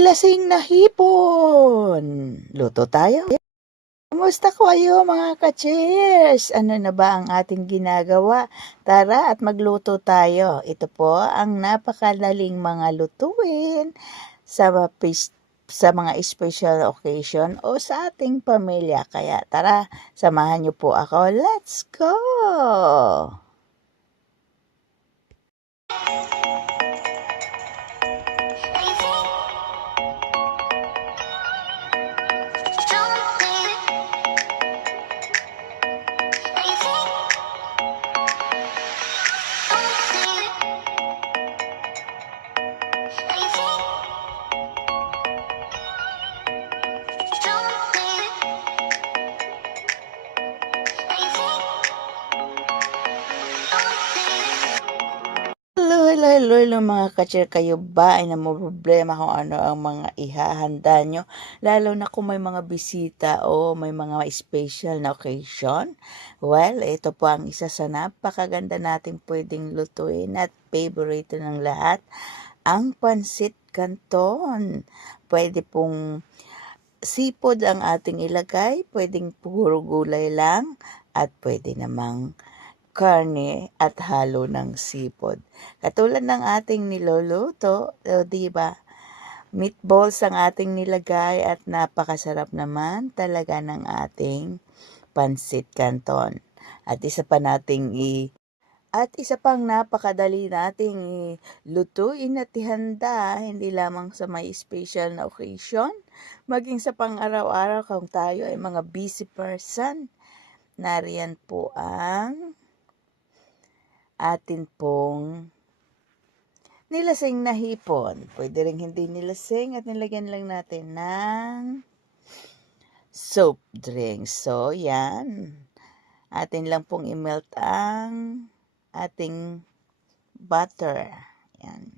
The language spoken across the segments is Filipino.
Lasing na hipon! Luto tayo. Kumusta kayo mga ka-cheers? Ano na ba ang ating ginagawa? Tara at magluto tayo. Ito po ang napakadaling mga lutuin sa mga special occasion o sa ating pamilya. Kaya tara, samahan niyo po ako. Let's go! Hello, mga ka-cheer, kayo ba ay namumroblema kung ano ang mga ihahanda nyo? Lalo na kung may mga bisita o may mga special na occasion. Well, ito po ang isa sa napakaganda nating pwedeng lutuin at favorite ng lahat, ang pansit canton. Pwede pong sipod ang ating ilagay, pwedeng puro gulay lang, at pwede namang karne at halo ng sipod. Katulad ng ating niluluto, di ba? Meatballs ang ating nilagay at napakasarap naman talaga ng ating pansit canton. At isa pang napakadali nating lutuin at ihanda, hindi lamang sa may special na occasion, maging sa pang-araw-araw kung tayo ay mga busy person. Nariyan po ang atin pong nilasing na hipon. Pwede rin hindi nilasing at nilagyan lang natin ng soft drink. So, yan. Atin lang pong i-melt ang ating butter. Yan.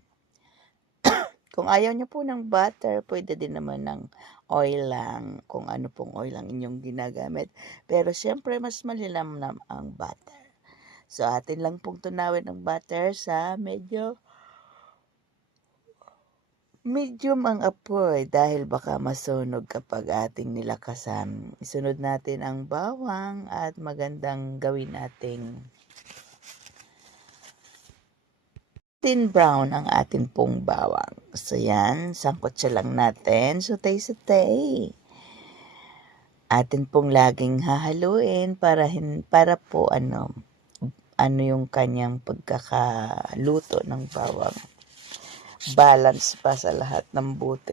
Kung ayaw nyo po ng butter, pwede din naman ng oil lang. Kung ano pong oil ang inyong ginagamit. Pero syempre, mas malinamnam ang butter. So, atin lang pong tunawin ang butter sa medium ang apoy dahil baka masunog kapag ating nilakasan. Isunod natin ang bawang at magandang gawin nating tin brown ang atin pong bawang. So, yan. Sangkot siya lang natin. Sutay-sutay. Atin pong laging hahaluin para po ano yung kanyang pagkakaluto ng bawang. Balance pa sa lahat ng buti.